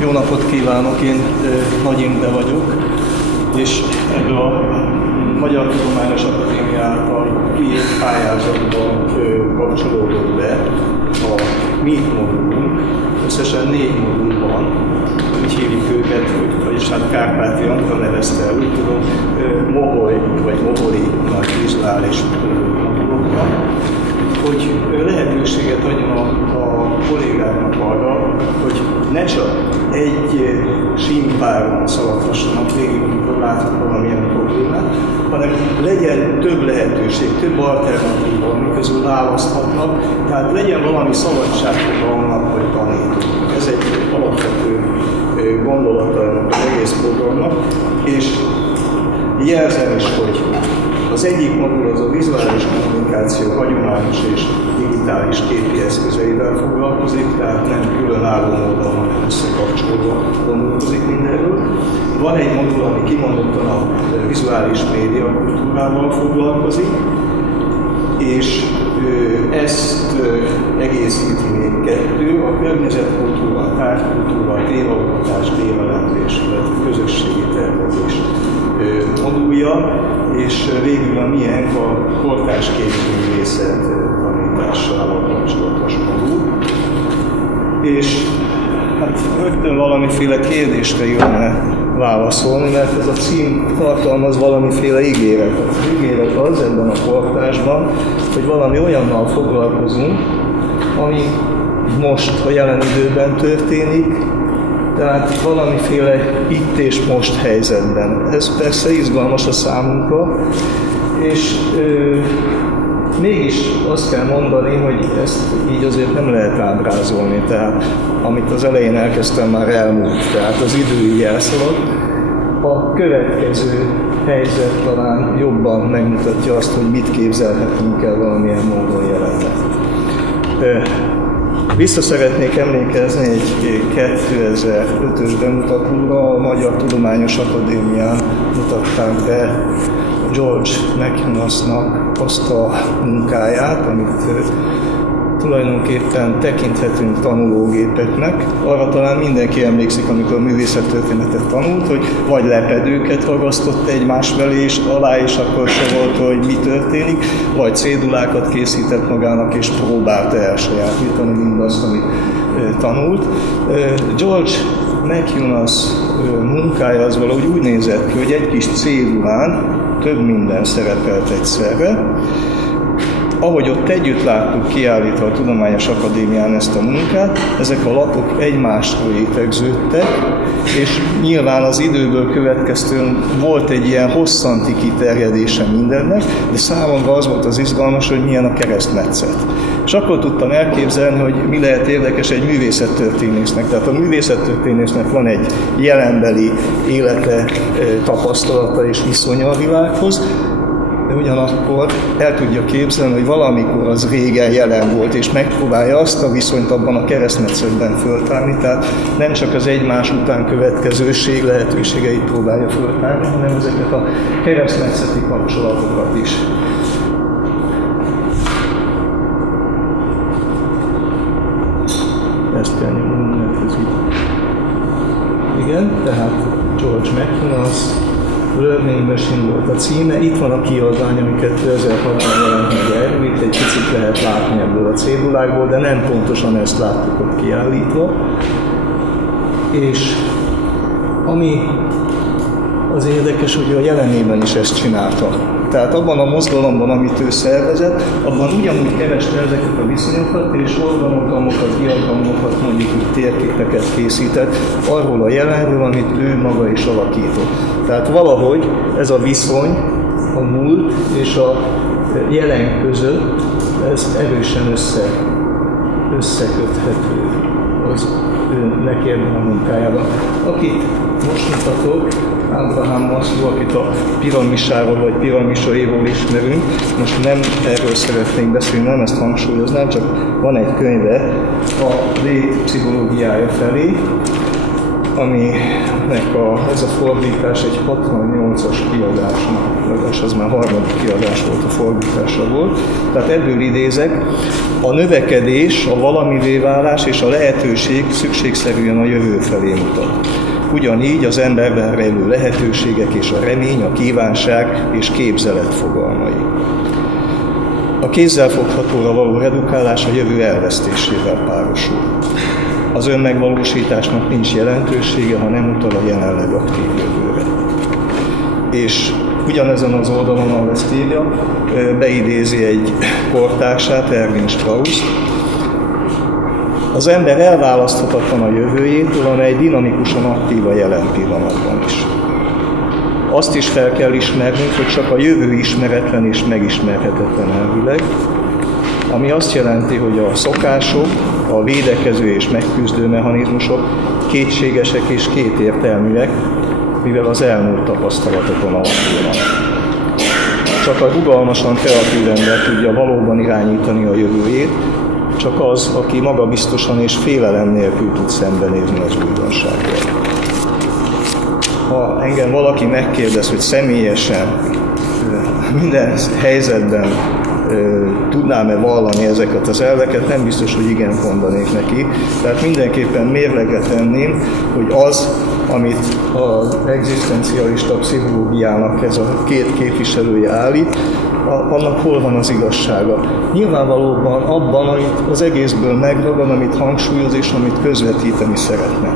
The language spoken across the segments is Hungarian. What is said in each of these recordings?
Jó napot kívánok, én Nagy Imre vagyok, és ebből a Magyar Tudományos Akadémia által kiírt pályázatban kapcsolódott be a mi modulunk. Összesen 4 modul van, úgy hívjuk őket, vagyis hát Kárpáti Anka nevezte, úgy tudom, moholy vagy mohori nagy vizuális moduloknak, hogy lehetőséget adjon a kollégáknak arra, hogy ne csak egy sínpáron szaladhassanak végig, amikor látnak valamilyen problémát, hanem legyen több lehetőség, több alternatíva, amik közül választhatnak, tehát legyen valami szabadságfoga annak, hogy tanítunk. Ez egy alapvető gondolata ennek az egész programnak, és jelzem is, hogy az egyik modul az a vizuális kommunikáció hagyományos és digitális képi eszközeivel foglalkozik, tehát nem különálló módon, hanem összekapcsolva gondolkozik mindenről. Van egy modul, ami kimondottan a vizuális média kultúrával foglalkozik, és ezt egészíti még 2, a környezetkultúra, a tárgykultúra, a tévalkotás, tévelemzés, illetve közösségi tervezés modulja, és végül a miénk a kortárs képzőművészet tanításával kapcsolatos modul. És hát rögtön valamiféle kérdésre jönne válaszolni, mert ez a cím tartalmaz valamiféle ígéretet. Az ígéret az ebben a kortársban, hogy valami olyannal foglalkozunk, ami most a jelen időben történik, tehát valamiféle itt és most helyzetben. Ez persze izgalmas a számunkra, és mégis azt kell mondani, hogy ezt így azért nem lehet ábrázolni, tehát amit az elején elkezdtem, már elmúlt, tehát az idő így elszaladt. A következő helyzet talán jobban megmutatja azt, hogy mit képzelhetünk el valamilyen módon jelenleg. Vissza szeretnék emlékezni egy 2005-ös bemutatóra, a Magyar Tudományos Akadémián mutatták be George McInnesnak azt a munkáját, amit tulajdonképpen tekinthetünk tanulógépeknek. Arra talán mindenki emlékszik, amikor a művészettörténetet tanult, hogy vagy lepedőket ragasztott egymás mellé és alá, és akkor sorolta, hogy mi történik, vagy cédulákat készített magának, és próbálta elsajátítani mindazt, amit tanult. George McInnes munkája az valahogy úgy nézett ki, hogy egy kis cédulán több minden szerepelt egyszerre. Ahogy ott együtt láttuk kiállítva a Tudományos Akadémián ezt a munkát, ezek a lapok egymásról rétegződtek, és nyilván az időből következtően volt egy ilyen hosszanti kiterjedése mindennek, de számomra az volt az izgalmas, hogy milyen a keresztmetszet. És akkor tudtam elképzelni, hogy mi lehet érdekes egy művészettörténésznek. Tehát a művészettörténésznek van egy jelenbeli élete, tapasztalata és viszonya a világhoz, de ugyanakkor el tudja képzelni, hogy valamikor az régen jelen volt, és megpróbálja azt a viszonyt abban a keresztmetszetben föltárni, tehát nem csak az egymás után következőség lehetőségeit próbálja föltárni, hanem ezeket a keresztmetszeti kapcsolatokat is. Ezt kell nyomni, mert ez így. Igen, tehát George McInnes, Learning Machine volt a címe. Itt van a kiadvány, ami 2006-ban jelent meg erről. Itt egy picit lehet látni ebből a cédulákból, de nem pontosan ezt láttuk ott kiállítva. És ami az érdekes, hogy a jelenében is ezt csinálta. Tehát abban a mozgalomban, amit ő szervezett, abban ugyanúgy kereste ezeket a viszonyokat, és organogramokat, diagramokat, mondjuk úgy térképeket készített arról a jelenről, amit ő maga is alakított. Tehát valahogy ez a viszony, a múlt és a jelen között, ez erősen összeköthető az neki ebben a munkájában. Akit most mutatok, Abraham Maslow, akit a piramisáról vagy piramisairól ismerünk. Most nem erről szeretnék beszélni, nem ezt hangsúlyoznám, csak van egy könyve a lét pszichológiája felé, aminek ez a fordítás egy 68-as kiadásnak, és az már harmadik kiadás volt, a fordítása volt. Tehát ebből idézek, a növekedés, a valamivé válás és a lehetőség szükségszerűen a jövő felé mutat. Ugyanígy az emberben rejlő lehetőségek és a remény, a kívánság és képzelet fogalmai. A kézzelfoghatóra való redukálás a jövő elvesztésével párosul. Az önmegvalósításnak nincs jelentősége, ha nem utal a jelenleg aktív jövőre. És ugyanezen az oldalon, ahol ezt írja, beidézi egy kortársát, Erwin Strauss. Az ember elválaszthatatlan a jövőjétől, amely dinamikusan aktív a jelen pillanatban is. Azt is fel kell ismernünk, hogy csak a jövő ismeretlen és megismerhetetlen elvileg, ami azt jelenti, hogy a szokások, a védekező és megküzdő mechanizmusok kétségesek és kétértelműek, mivel az elmúlt tapasztalatokon alapulnak. Csak a rugalmasan kreatív ember tudja valóban irányítani a jövőjét, csak az, aki magabiztosan és félelem nélkül tud szembenézni az újdonsággal. Ha engem valaki megkérdez, hogy személyesen minden helyzetben tudnám-e vallani ezeket az elveket, nem biztos, hogy igent mondanék neki. Tehát mindenképpen mérlegre tenném, hogy az, amit az egzisztencialista pszichológiának ez a két képviselője állít, annak hol van az igazsága. Nyilvánvalóan abban, amit az egészből megragad, amit hangsúlyoz és amit közvetíteni szeretne.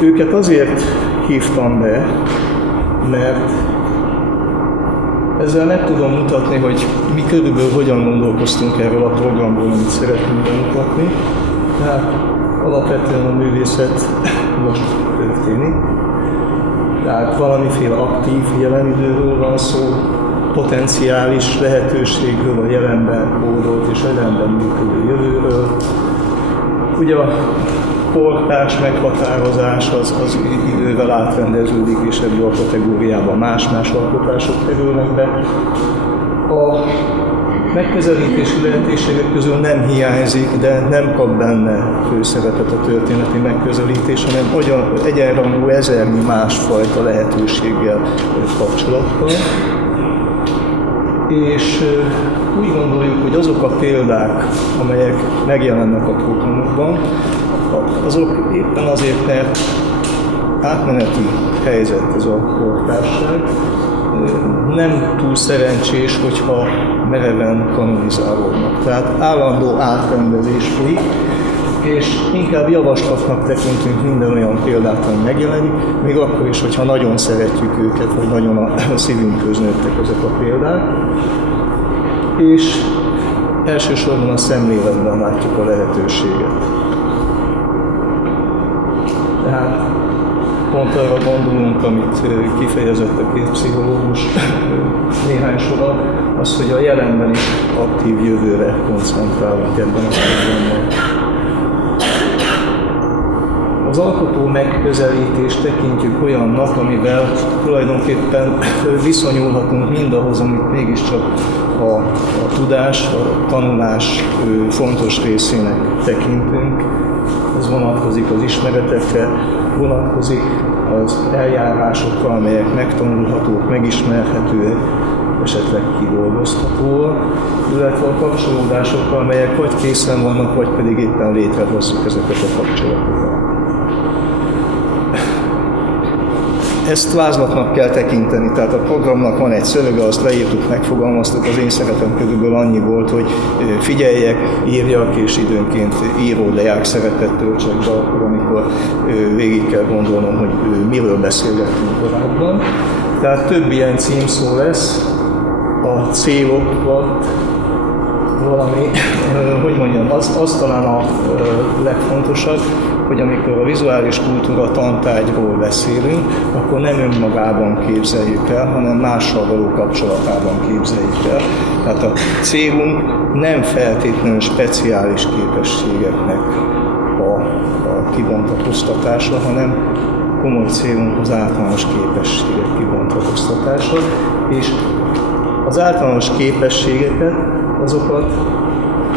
Őket azért hívtam be, mert ezzel meg tudom mutatni, hogy mi körülbelül hogyan gondolkoztunk erről a programból, amit szeretnénk bemutatni. Tehát alapvetően a művészet most történik. Tehát valamiféle aktív jelenidőről van szó, potenciális lehetőségről, a jelenben kódolt és jelenben működő jövőről. Ugye a kortárs meghatározás az idővel átrendeződik, és ebből a kategóriában más-más alkotások kerülnek be. A megközelítési lehetőségek közül nem hiányzik, de nem kap benne főszerepet a történeti megközelítés, hanem egyenrangú ezernyi másfajta lehetőséggel kapcsolatban. És úgy gondoljuk, hogy azok a példák, amelyek megjelennek a programokban, azok éppen azért, mert átmeneti helyzet ez a kortárság, nem túl szerencsés, hogyha mereven kanonizálódnak. Tehát állandó átrendezés folyik, és inkább javaslatnak tekintünk minden olyan példát, ami megjelenik, még akkor is, hogyha nagyon szeretjük őket, vagy nagyon a szívünkhöz nőttek ezek a példák. És elsősorban a szemléletben látjuk a lehetőséget. Tehát pont arra gondolunk, amit kifejezett a két pszichológus néhány sorra, az, hogy a jelenben is aktív jövőre koncentrálunk ebben a programban. Az alkotó megközelítést tekintjük olyannak, amivel tulajdonképpen viszonyulhatunk mindahhoz, amit mégiscsak a tudás, a tanulás fontos részének tekintünk. Ez vonatkozik az ismeretekre, vonatkozik az eljárásokra, amelyek megtanulhatók, megismerhetőek, esetleg kidolgozhatóak, illetve a kapcsolódásokkal, amelyek vagy készen vannak, vagy pedig éppen létrehozzuk ezeket a kapcsolatokat. Ezt vázlatnak kell tekinteni, tehát a programnak van egy szövege, azt leírtuk, megfogalmaztuk, az én szerepem körülbelül annyi volt, hogy figyeljek, írjak, és időnként író-deák szerepet töltsek be akkor, amikor végig kell gondolnom, hogy miről beszélgettünk korábban. Tehát több ilyen címszó lesz, a célokat, valami, hogy mondjam, az talán a legfontosabb, hogy amikor a vizuális kultúra tantárgyról beszélünk, akkor nem önmagában képzeljük el, hanem mással való kapcsolatában képzeljük el. Tehát a célunk nem feltétlenül speciális képességeknek a kibontakoztatása, hanem komoly célunk az általános képességek kibontakoztatása, és az általános képességeket, azokat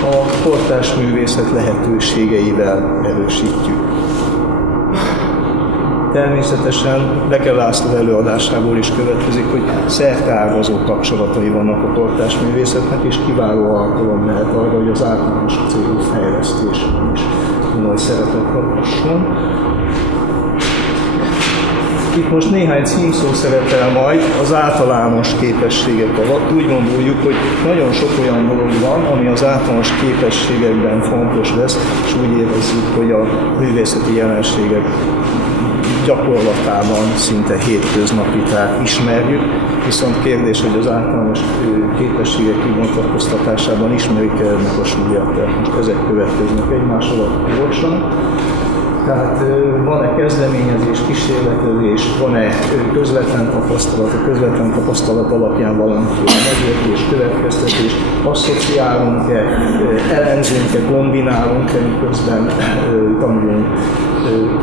a kortárs művészet lehetőségeivel erősítjük. Természetesen Beke László előadásából is következik, hogy szerteágazó kapcsolatai vannak a kortárs-művészetnek, és kiváló alkalom lehet arra, hogy az általános célú fejlesztés is nagy szerepet kapasson. Itt most néhány címszó szerepel majd az általános képességek alatt. Úgy gondoljuk, hogy nagyon sok olyan dolog van, ami az általános képességekben fontos lesz, és úgy érezzük, hogy a művészeti jelenségek gyakorlatában szinte hétköznapi, tehát ismerjük, viszont kérdés, hogy az általános képességek kibontakoztatásában ismerik-e ennek a súlyát, tehát most ezek következnek egymás alatt gyorsan. Tehát van-e kezdeményezés, kísérletezés, van-e közvetlen tapasztalat, a közvetlen tapasztalat alapján valamiféle megértés, következtetés, asszociálunk-e, elemzünk-e, kombinálunk-e, miközben tanulunk,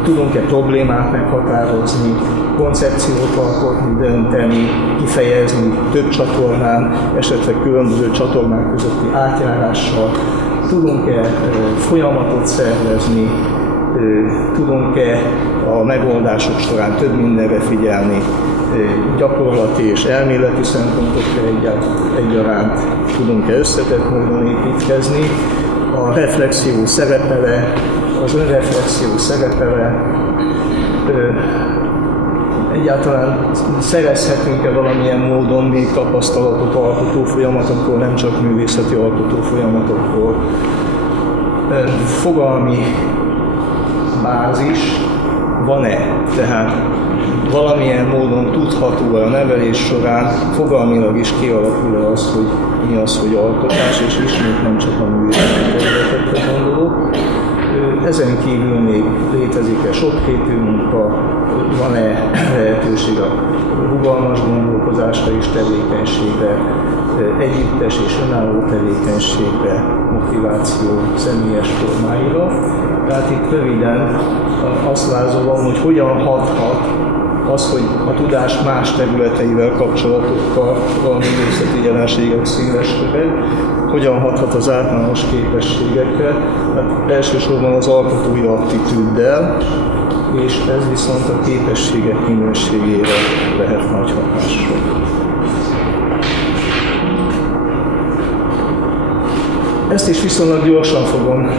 tudunk-e problémát meghatározni, koncepciót alkotni, dönteni, kifejezni több csatornán, esetleg különböző csatornák közötti átjárással, tudunk-e folyamatot szervezni, tudunk-e a megoldások során több mindenre figyelni, gyakorlati és elméleti szempontokra egyaránt, tudunk-e összetett módon építkezni, a reflexió szerepele, az önreflexió szerepele, egyáltalán szerezhetünk-e valamilyen módon még tapasztalatot alkotó folyamatokról, nem csak művészeti alkotó folyamatokról, fogalmi bázis van-e, tehát valamilyen módon tudható a nevelés során, fogalmilag is kialakul az, hogy mi az, hogy alkotás, és ismét nem csak a művészeti területekre gondolok. Ezen kívül még létezik-e sokrétű munka, van-e lehetőség a rugalmas gondolkozásra és tevékenységre, együttes és önálló tevékenységre, motiváció személyes formáira. Tehát itt röviden azt vázolom, hogy hogyan hathat az, hogy a tudás más területeivel kapcsolatokkal a művészeti jelenségek széles köre, hogyan hathat az általános képességekre, hát elsősorban az alkotói attitűddel, és ez viszont a képességek minőségére lehet nagy hatással. Ezt is viszonylag gyorsan fogom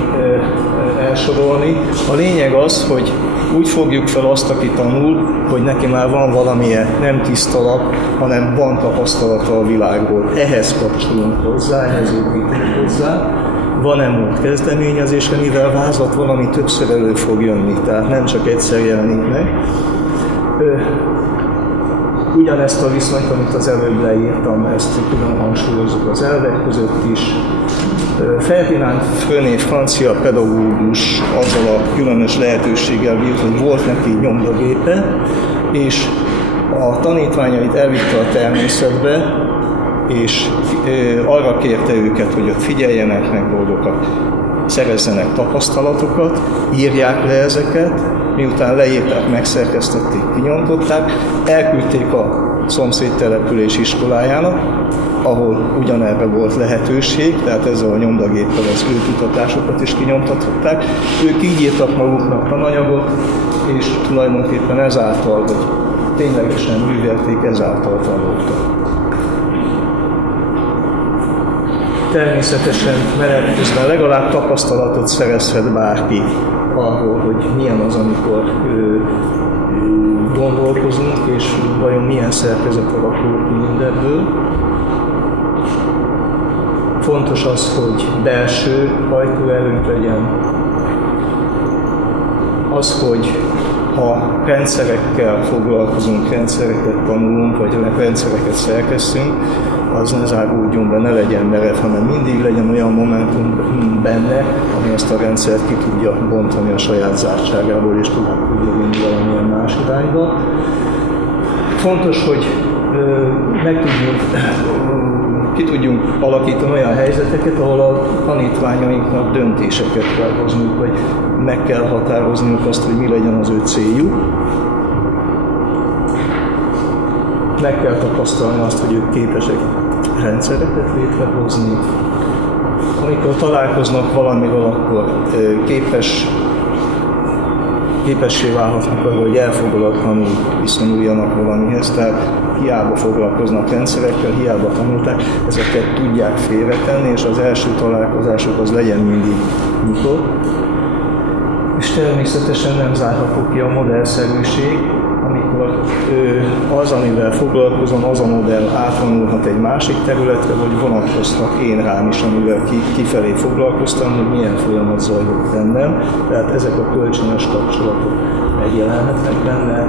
elsorolni. A lényeg az, hogy úgy fogjuk fel azt, aki tanul, hogy neki már van valamilyen nem tiszta lap, hanem van tapasztalata a világból. Ehhez kapcsolunk hozzá, ehhez építünk hozzá. Van-e mód kezdeményezésre, mivel vázlat valami többször elő fog jönni, tehát nem csak egyszer jelenik meg. Ugyanezt a viszonyt, amit az előbb leírtam, ezt külön hangsúlyozunk az elvek között is. Ferdinand Frené, francia pedagógus azzal a különös lehetőséggel bírt, hogy volt neki nyomdagépe, és a tanítványait elvitte a természetbe, és arra kérte őket, hogy ott figyeljenek meg dolgokat, szerezzenek tapasztalatokat, írják le ezeket, miután leírták, megszerkesztették, kinyomtották, elküldték a szomszéd település iskolájának, ahol ugyanerre volt lehetőség, tehát ezzel a nyomdagéppel az ő kutatásokat is kinyomtathatták. Ők így írtak maguknak tananyagot, és tulajdonképpen ezáltal, hogy ténylegesen művelték, ezáltal tanultak. Természetesen menet közben legalább tapasztalatot szerezhet bárki arról, hogy milyen az, amikor gondolkozunk, és vajon milyen szerkezet alakul ki mindebből. Fontos az, hogy belső hajtóerőnk legyen. Az, hogy ha rendszerekkel foglalkozunk, rendszereket tanulunk, vagy rendszereket szerkesztünk, az ne záruljon be, ne legyen merev, hanem mindig legyen olyan momentum benne, ami ezt a rendszert ki tudja bontani a saját zártságából, és tovább tudja vinni valamilyen más irányba. Fontos, hogy ki tudjunk alakítani olyan helyzeteket, ahol a tanítványainknak döntéseket kell hoznunk, vagy meg kell határozniuk azt, hogy mi legyen az ő céljuk. Meg kell tapasztalni azt, hogy ők képesek rendszereket létrehozni. Amikor találkoznak valamivel, akkor képes képessé válhatnak arra, hogy elfogadatlanul viszonyuljanak valamihez, tehát hiába foglalkoznak rendszerekkel, hiába tanulták, ezeket tudják félretenni, és az első találkozások az legyen mindig nyitott. És természetesen nem zárható ki a modellszerűség, amikor az, amivel foglalkozom, az a modell átvonulhat egy másik területre, vagy vonatkozhat én rám is, amivel kifelé foglalkoztam, hogy milyen folyamat zajlott bennem. Tehát ezek a kölcsönös kapcsolatok megjelenhetnek benne.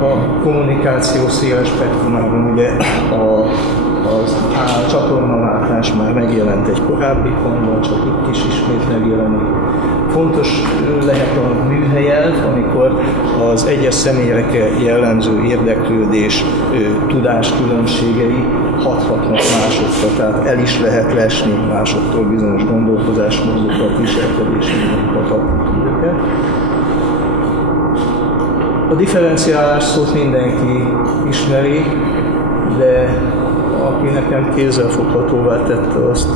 A kommunikáció széles spektrumában ugye a csatornalátás már megjelent egy korábbi pontban, csak itt is ismét megjelenik. Fontos lehet a műhelyelv, amikor az egyes személyekre jellemző érdeklődés, tudáskülönbségei hathatnak másokra, tehát el is lehet lesni másoktól bizonyos gondolkozásmódokat, viselkedési módokat, attitűdöket. A differenciálás szót mindenki ismeri, de aki nekem kézzelfoghatóvá tette, azt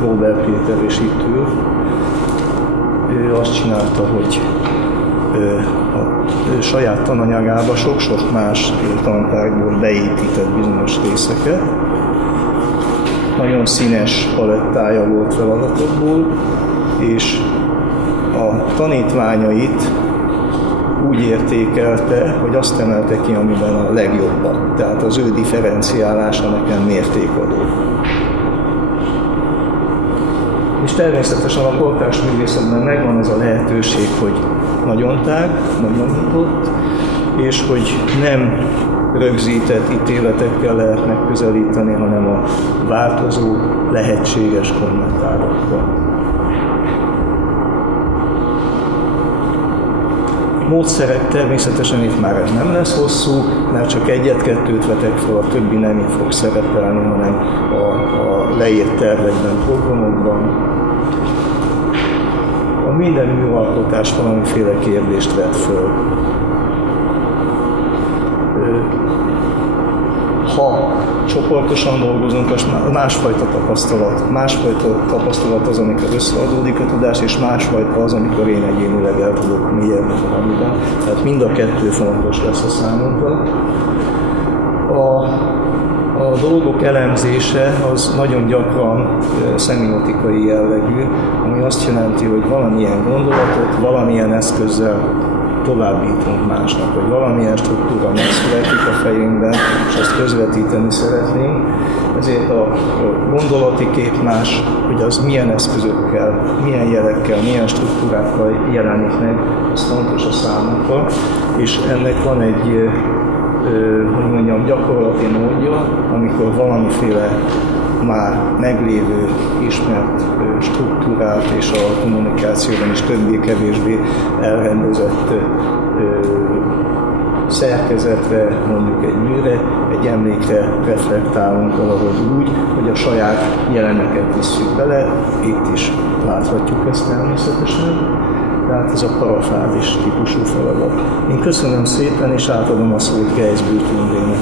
Róbert Péter, és itt ül. Ő azt csinálta, hogy a saját tananyagába sok-sok más tantárgyból beépített bizonyos részeket. Nagyon színes palettája volt feladatokból, és a tanítványait úgy értékelte, hogy azt emelte ki, amiben a legjobban. Tehát az ő differenciálása nekem mértékadó. És természetesen a kortárs művészetben megvan az a lehetőség, hogy nagyon tág, nagyon nyitott, és hogy nem rögzített ítéletekkel lehet megközelíteni, hanem a változó, lehetséges kommentárokkal. Módszerek természetesen itt már nem lesz hosszú, mert csak egyet-kettőt vetek fel, a többi nem így fog szerepelni, hanem a leírt tervekben, programokban. A minden műalkotás valamiféle kérdést vet föl. Ha csoportosan dolgozunk, az másfajta tapasztalat az, amikor összeadódik a tudás, és másfajta az, amikor én egyénileg el tudok mélyebben valamiben. Tehát mind a kettő fontos lesz a számunkra. A dolgok elemzése az nagyon gyakran szemiotikai jellegű, ami azt jelenti, hogy valamilyen gondolatot, valamilyen eszközzel továbbítunk másnak, vagy valamilyen struktúra megszületik a fejünkben, és azt közvetíteni szeretnénk. Ezért a gondolati kép más, hogy az milyen eszközökkel, milyen jelekkel, milyen struktúrákkal jelenik meg, ez fontos a számunkra, és ennek van egy gyakorlati módja, amikor valamiféle már meglévő, ismert struktúrát és a kommunikációban is többé-kevésbé elrendezett szerkezetre, mondjuk egy műre, egy emlékre reflektálunk valahogy úgy, hogy a saját jeleneket visszük bele, itt is láthatjuk ezt természetesen. Tehát ez a parafrázis típusú feladat. Én köszönöm szépen, és átadom a szót Geisz Bűtündének.